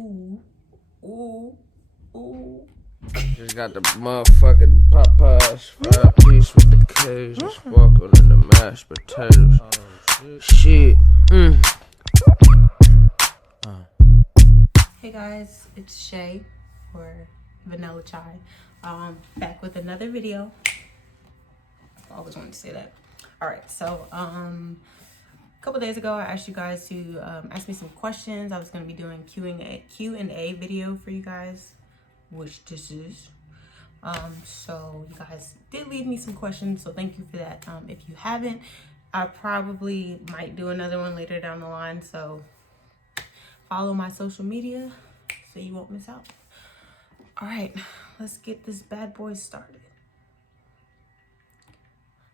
Ooh, ooh, ooh. Just got the motherfucking Popeyes 5-piece with the cage. Just walking in the mashed potatoes. Shit. Hey guys, it's Shay for Vanilla Chai. Back with another video. I always wanted to say that. Alright, so a couple days ago I asked you guys to ask me some questions. I was going to be doing Q&A video for you guys, which this is. So you guys did leave me some questions, so thank you for that. If you haven't, I probably might do another one later down the line, so follow my social media so you won't miss out. All right, let's get this bad boy started.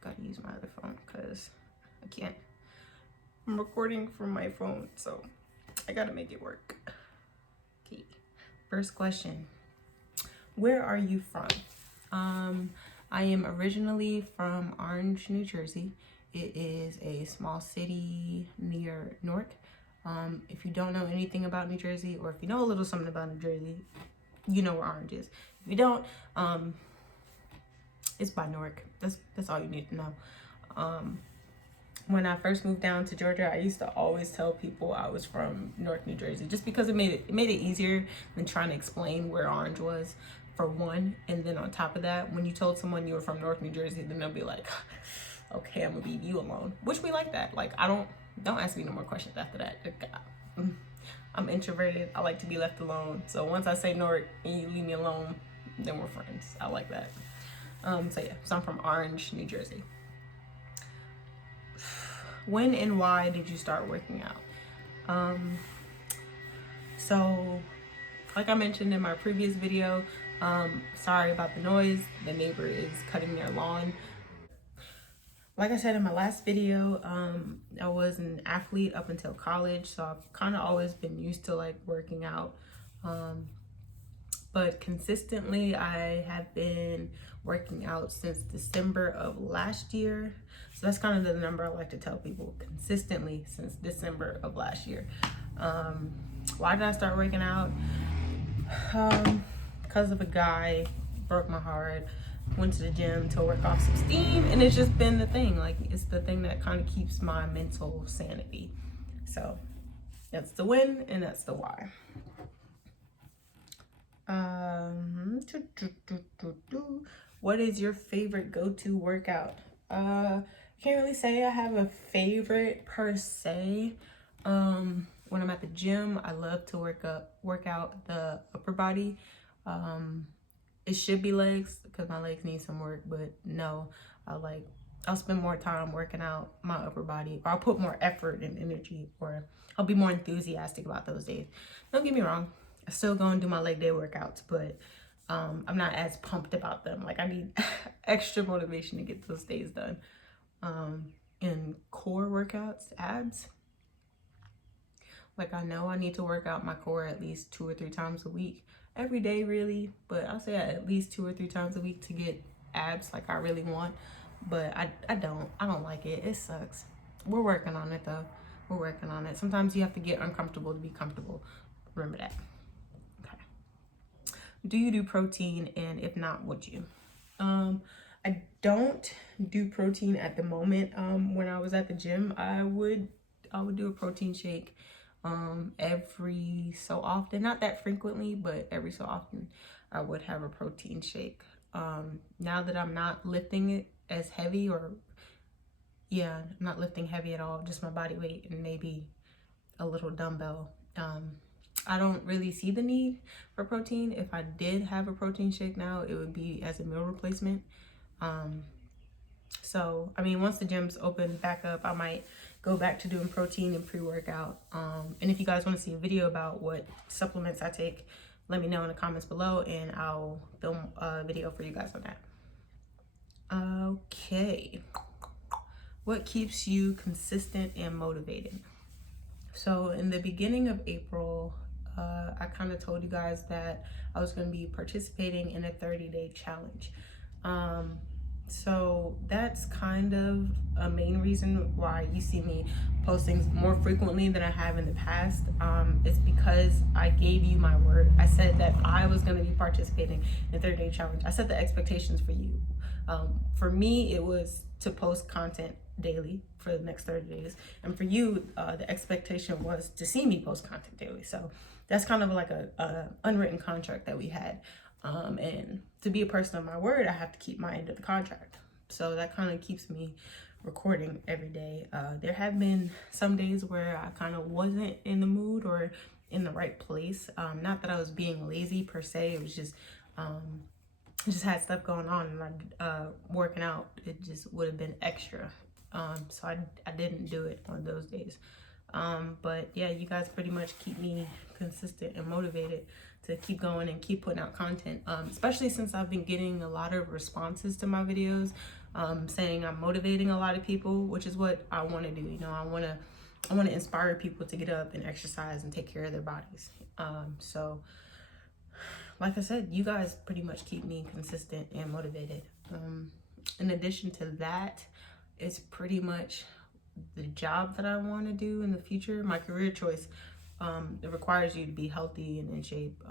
Gotta use my other phone because I can't. I'm recording from my phone, so I gotta make it work. Okay, first question. Where are you from? I am originally from Orange, New Jersey. It is a small city near Newark. If you don't know anything about New Jersey, or if you know a little something about New Jersey, you know where Orange is. If you don't, it's by Newark. That's all you need to know. When I first moved down to Georgia, I used to always tell people I was from Newark, New Jersey, just because it made it easier than trying to explain where Orange was, for one. And then on top of that, when you told someone you were from Newark, New Jersey, then they'll be like, okay, I'm gonna leave you alone. Which we like that. Like, don't ask me no more questions after that. I'm introverted. I like to be left alone. So once I say Newark and you leave me alone, then we're friends. I like that. So yeah, so I'm from Orange, New Jersey. When and why did you start working out? So like I mentioned in my previous video, sorry about the noise. The neighbor is cutting their lawn. Like I said in my last video, I was an athlete up until college, so I've kind of always been used to like working out. But consistently, I have been working out since December of last year. So that's kind of the number I like to tell people, consistently since December of last year. Why did I start working out? Because of a guy, broke my heart. Went to the gym to work off some steam, and it's just been the thing. Like, it's the thing that kind of keeps my mental sanity. So that's the when and that's the why. What is your favorite go-to workout? I can't really say I have a favorite per se. When I'm at the gym, I love to work out the upper body. It should be legs because my legs need some work, but no, I'll spend more time working out my upper body, or I'll put more effort and energy, or I'll be more enthusiastic about those days. Don't get me wrong, I still go and do my leg day workouts, but I'm not as pumped about them. Like, I need extra motivation to get those days done. In core workouts, abs, like, I know I need to work out my core at least 2 or 3 times a week. Every day really, but I'll say at least 2 or 3 times a week to get abs like I really want. But I don't like it. It sucks. We're working on it though. We're working on it. Sometimes you have to get uncomfortable to be comfortable. Remember that. Okay. Do you do protein, and if not, would you? I don't do protein at the moment. When I was at the gym, I would do a protein shake every so often, not that frequently, but every so often I would have a protein shake. Now that I'm not lifting it as heavy, I'm not lifting heavy at all, just my body weight and maybe a little dumbbell, I don't really see the need for protein. If I did have a protein shake now, it would be as a meal replacement. So I mean, once the gyms open back up, I might go back to doing protein and pre-workout. And if you guys want to see a video about what supplements I take, let me know in the comments below, and I'll film a video for you guys on that. Okay. What keeps you consistent and motivated? So in the beginning of April, I kind of told you guys that I was going to be participating in a 30-day challenge. So that's kind of a main reason why you see me posting more frequently than I have in the past. It's because I gave you my word. I said that I was going to be participating in 30 Day Challenge. I set the expectations for you. For me, it was to post content daily for the next 30 days. And for you, the expectation was to see me post content daily. So that's kind of like a unwritten contract that we had. And to be a person of my word, I have to keep my end of the contract. So that kind of keeps me recording every day. There have been some days where I kind of wasn't in the mood or in the right place. Not that I was being lazy per se. It was just had stuff going on, and working out, it just would have been extra. So I didn't do it on those days. But yeah, you guys pretty much keep me consistent and motivated to keep going and keep putting out content, especially since I've been getting a lot of responses to my videos, saying I'm motivating a lot of people, which is what I want to do. You know, I want to inspire people to get up and exercise and take care of their bodies. So like I said, you guys pretty much keep me consistent and motivated. In addition to that, it's pretty much the job that I want to do in the future, my career choice. It requires you to be healthy and in shape.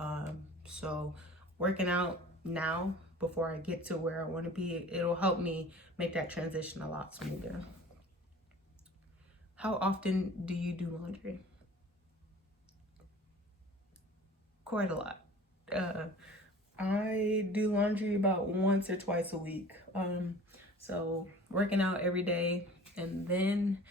So working out now before I get to where I want to be, it'll help me make that transition a lot smoother. How often do you do laundry? Quite a lot. I do laundry about once or twice a week. So working out every day, and then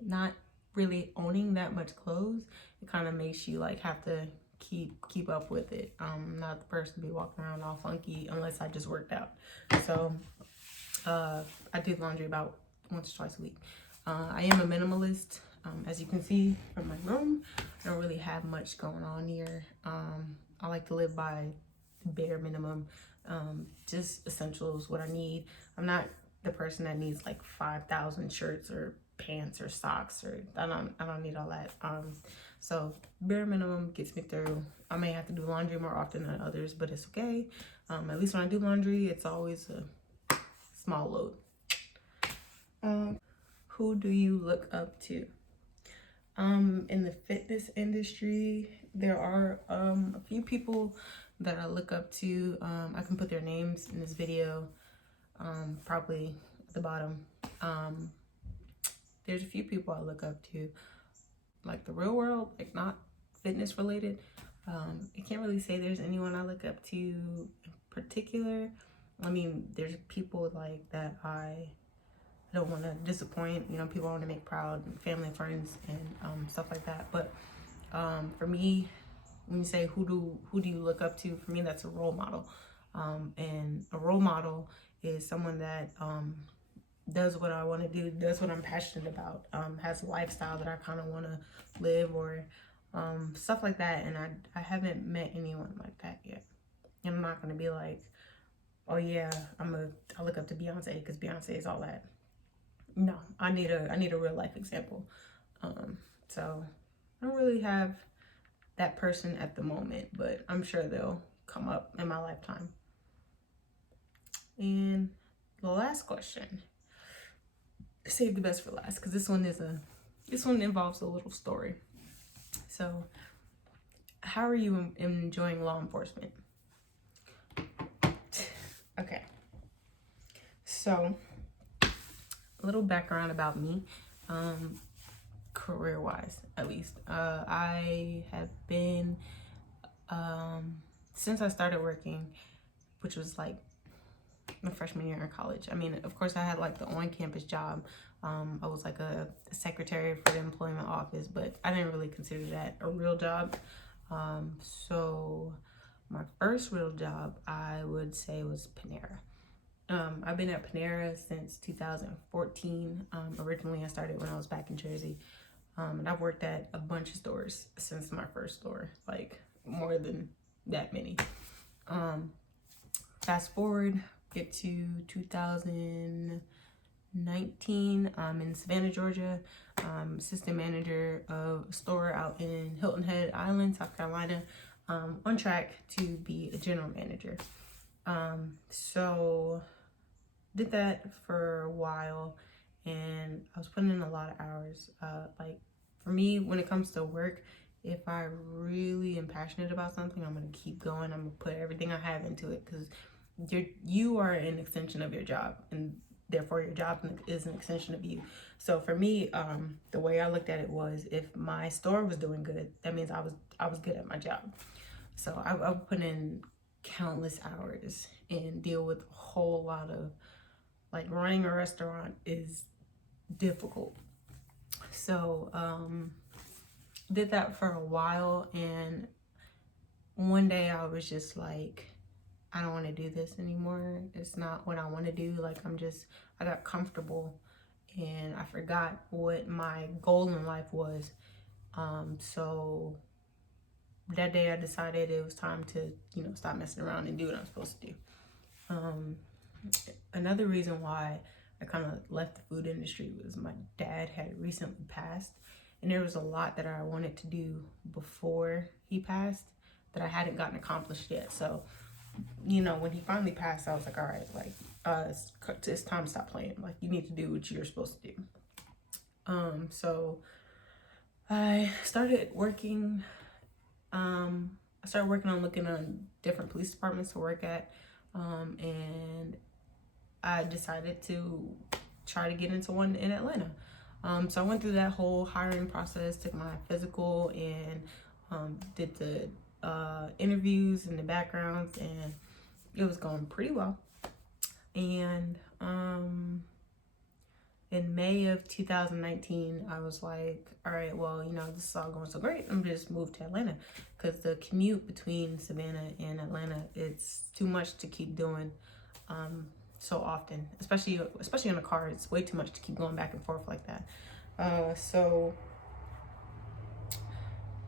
not really owning that much clothes, it kind of makes you like have to keep up with it. I'm not the person to be walking around all funky unless I just worked out. So I do laundry about once or twice a week. I am a minimalist. As you can see from my room, I don't really have much going on here. I like to live by bare minimum, just essentials, what I need. I'm not the person that needs like 5,000 shirts or pants or socks, or I don't need all that. So bare minimum gets me through. I may have to do laundry more often than others, but it's okay. At least when I do laundry, it's always a small load. Who do you look up to? In the fitness industry, there are a few people that I look up to. I can put their names in this video, probably at the bottom. There's a few people I look up to, like the real world, like not fitness related. I can't really say there's anyone I look up to in particular. I mean, there's people like that I don't want to disappoint, you know, people I want to make proud, family, friends, and stuff like that. But for me, when you say who do you look up to, for me that's a role model. And a role model is someone that does what I want to do, does what I'm passionate about, has a lifestyle that I kind of want to live, or stuff like that. And I haven't met anyone like that yet. And I'm not going to be like, oh yeah, I look up to Beyonce because Beyonce is all that. No, I need a real life example. So I don't really have that person at the moment, but I'm sure they'll come up in my lifetime. And the last question, save the best for last, because this one involves a little story. So, how are you enjoying law enforcement? Okay, so a little background about me, career-wise at least. I have been, since I started working, which was like my freshman year in college. I mean, of course I had like the on-campus job. I was like a secretary for the employment office, but I didn't really consider that a real job. So my first real job, I would say, was Panera. I've been at Panera since 2014. Originally I started when I was back in Jersey. And I've worked at a bunch of stores since my first store, like more than that many. Fast forward, get to 2019, I'm in Savannah, Georgia, assistant manager of a store out in Hilton Head Island, South Carolina, on track to be a general manager. So did that for a while, and I was putting in a lot of hours. Like for me, when it comes to work, if I really am passionate about something, I'm gonna keep going. I'm gonna put everything I have into it, because you are an extension of your job, and therefore your job is an extension of you. So for me, the way I looked at it was, if my store was doing good, that means I was good at my job. So I would put in countless hours and deal with a whole lot of, like, running a restaurant is difficult. So did that for a while, and one day I was just like, I don't want to do this anymore. It's not what I want to do. Like, I got comfortable and I forgot what my goal in life was. So that day I decided it was time to, stop messing around and do what I'm supposed to do. Another reason why I kind of left the food industry was my dad had recently passed, and there was a lot that I wanted to do before he passed that I hadn't gotten accomplished yet. So, when he finally passed, I was like, all right, like, it's time to stop playing. Like, you need to do what you're supposed to do. So I started working. I started working on looking on different police departments to work at, and I decided to try to get into one in Atlanta. So I went through that whole hiring process, took my physical, and did the interviews and the backgrounds, and it was going pretty well. And in May of 2019, I was like, all right, well, this is all going so great, I'm just move to Atlanta, because the commute between Savannah and Atlanta, it's too much to keep doing so often, especially in a car. It's way too much to keep going back and forth like that. So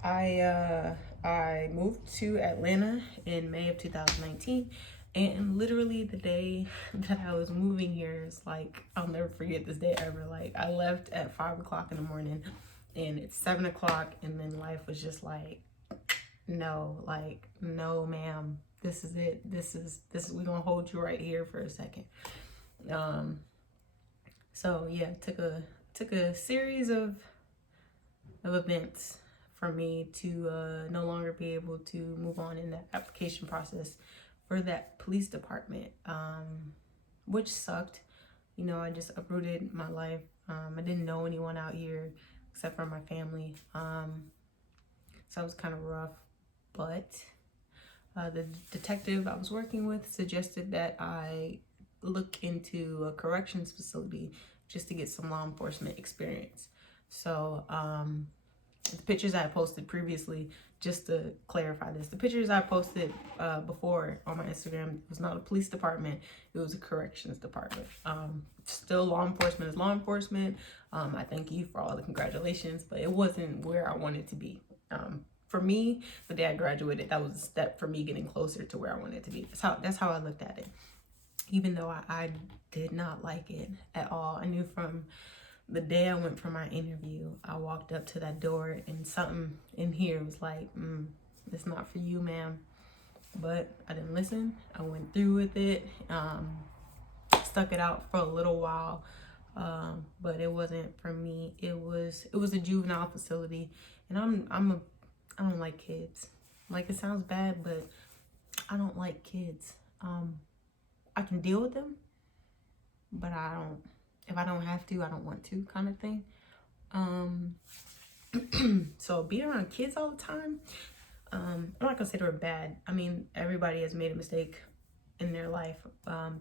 I moved to Atlanta in May of 2019, and literally the day that I was moving here is like, I'll never forget this day ever. Like, I left at 5 o'clock in the morning, and it's 7 o'clock, and then life was just like, no, ma'am, this is it. This is we're gonna hold you right here for a second. So yeah, took a series of events for me to no longer be able to move on in that application process for that police department, which sucked. I just uprooted my life. I didn't know anyone out here except for my family. So it was kind of rough, but the detective I was working with suggested that I look into a corrections facility just to get some law enforcement experience. So the pictures I posted previously, just to clarify this, the pictures I posted before on my Instagram was not a police department, it was a corrections department. Still, law enforcement is law enforcement. I thank you for all the congratulations, but it wasn't where I wanted to be. For me, the day I graduated, that was a step for me getting closer to where I wanted to be. That's how I looked at it. Even though I did not like it at all. I knew from the day I went for my interview, I walked up to that door and something in here was like, it's not for you, ma'am. But I didn't listen. I went through with it. Stuck it out for a little while. But it wasn't for me. It was a juvenile facility, and I don't like kids. Like, it sounds bad, but I don't like kids. I can deal with them, but if I don't have to, I don't want to, kind of thing. So being around kids all the time, I'm not gonna say they were bad. I mean, everybody has made a mistake in their life.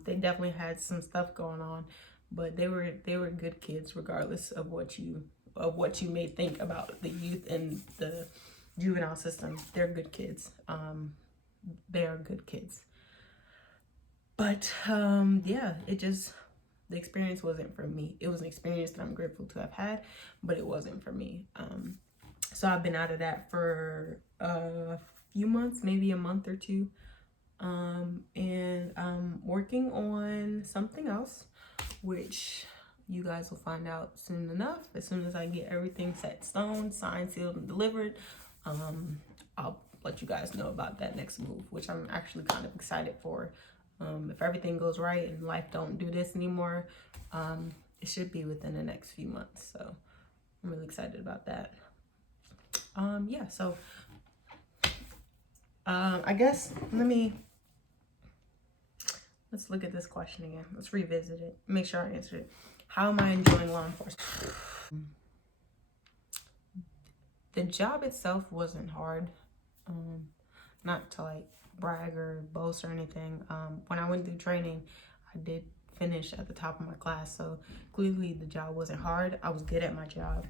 They definitely had some stuff going on, but they were good kids, regardless of what you may think about the youth and the juvenile system. They're good kids. They are good kids. But yeah, the experience wasn't for me. It was an experience that I'm grateful to have had, but it wasn't for me. So I've been out of that for a few months, maybe a month or two. And I'm working on something else, which you guys will find out soon enough. As soon as I get everything set in stone, signed, sealed, and delivered, I'll let you guys know about that next move, which I'm actually kind of excited for. If everything goes right and life don't do this anymore, it should be within the next few months. So I'm really excited about that. Yeah, so I guess let's look at this question again. Let's revisit it. Make sure I answered it. How am I enjoying law enforcement? The job itself wasn't hard. Not to like brag or boast or anything. When I went through training, I did finish at the top of my class. So clearly the job wasn't hard. I was good at my job.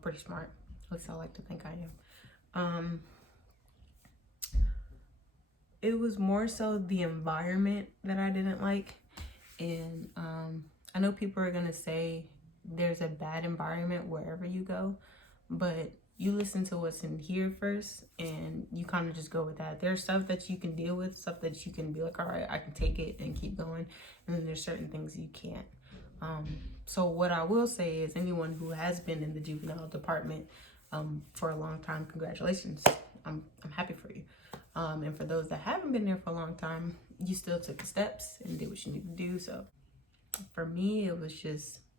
Pretty smart. At least I like to think I am. It was more so the environment that I didn't like. And I know people are going to say there's a bad environment wherever you go, but you listen to what's in here first and you kind of just go with that. There's stuff that you can deal with, stuff that you can be like, all right, I can take it and keep going. And then there's certain things you can't. So what I will say is anyone who has been in the juvenile department for a long time, congratulations. I'm happy for you. And for those that haven't been there for a long time, you still took the steps and did what you need to do. So for me,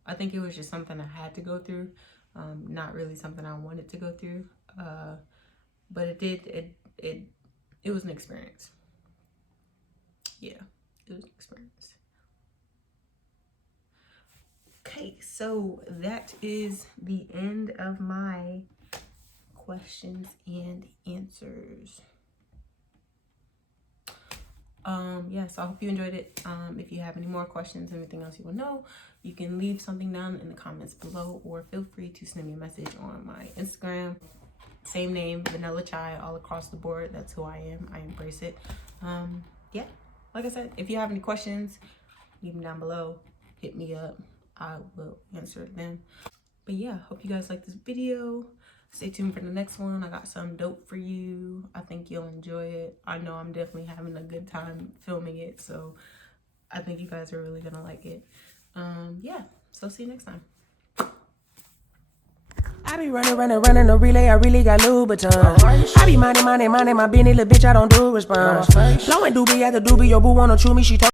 I think it was just something I had to go through. Not really something I wanted to go through. But it was an experience. Yeah, it was an experience. Okay, so that is the end of my questions and answers. So I hope you enjoyed it. If you have any more questions, anything else you want to know, you can leave something down in the comments below, or feel free to send me a message on my Instagram. Same name, Vanilla Chai, all across the board. That's who I am. I embrace it. Yeah, like I said, if you have any questions, leave them down below. Hit me up. I will answer them. But yeah, hope you guys like this video. Stay tuned for the next one. I got something dope for you. I think you'll enjoy it. I know I'm definitely having a good time filming it, so I think you guys are really gonna like it. Yeah, so see you next time. I be running a relay, I really got Louboutin. I be minding my business, little bitch, I don't do response. Low and doobie at the doobie, your boo wanna chew me, she talk.